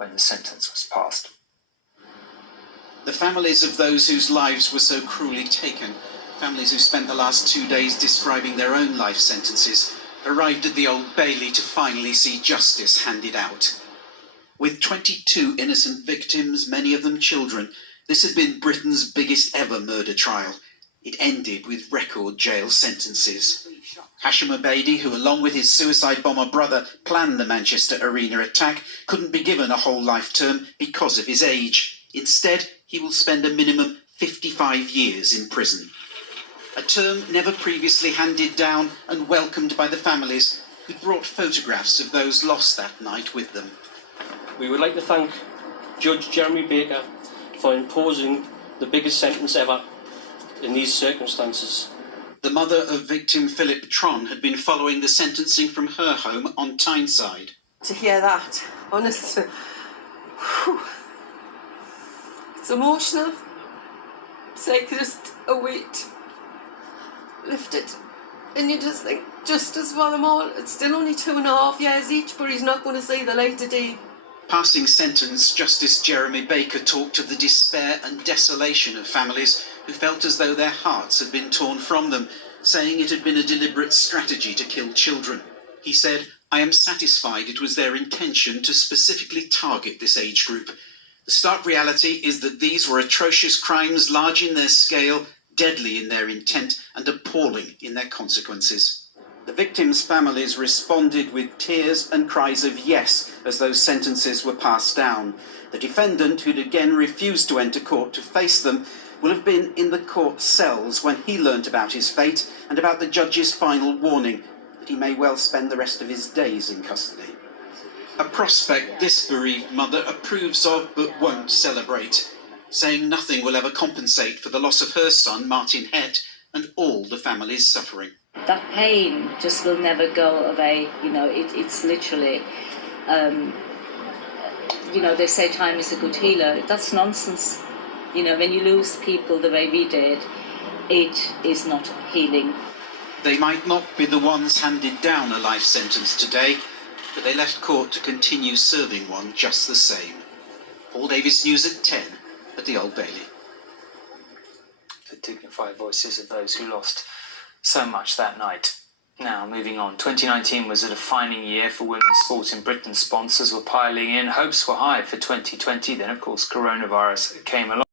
when the sentence was passed. The families of those whose lives were so cruelly taken, families who spent the last 2 days describing their own life sentences, arrived at the Old Bailey to finally see justice handed out. With 22 innocent victims, many of them children, this had been Britain's biggest ever murder trial. It ended with record jail sentences. Hashim Obeidi, who along with his suicide bomber brother planned the Manchester Arena attack, couldn't be given a whole life term because of his age. Instead, he will spend a minimum 55 years in prison. A term never previously handed down and welcomed by the families who brought photographs of those lost that night with them. We would like to thank Judge Jeremy Baker for imposing the biggest sentence ever in these circumstances. The mother of victim Philip Tron had been following the sentencing from her home on Tyneside. To hear that, honestly, it's emotional. It's like just a weight lifted. And you just think, justice for them all. It's still only 2.5 years each, but he's not going to see the light of day. Passing sentence, Justice Jeremy Baker talked of the despair and desolation of families who felt as though their hearts had been torn from them, saying it had been a deliberate strategy to kill children. He said, "I am satisfied it was their intention to specifically target this age group. The stark reality is that these were atrocious crimes, large in their scale, deadly in their intent, and appalling in their consequences." The victims' families responded with tears and cries of yes as those sentences were passed down. The defendant, who'd again refused to enter court to face them, will have been in the court cells when he learnt about his fate and about the judge's final warning that he may well spend the rest of his days in custody. A prospect this bereaved mother approves of but won't celebrate, saying nothing will ever compensate for the loss of her son, Martin Hett, and all the family's suffering. That pain just will never go away. It's literally, they say time is a good healer. That's nonsense. When you lose people the way we did, it is not healing. They might not be the ones handed down a life sentence today, but they left court to continue serving one just the same. Paul Davis News at 10 at the Old Bailey. The dignified voices of those who lost so much that night. Now, moving on. 2019 was a defining year for women's sport in Britain. Sponsors were piling in. Hopes were high for 2020. Then, of course, coronavirus came along.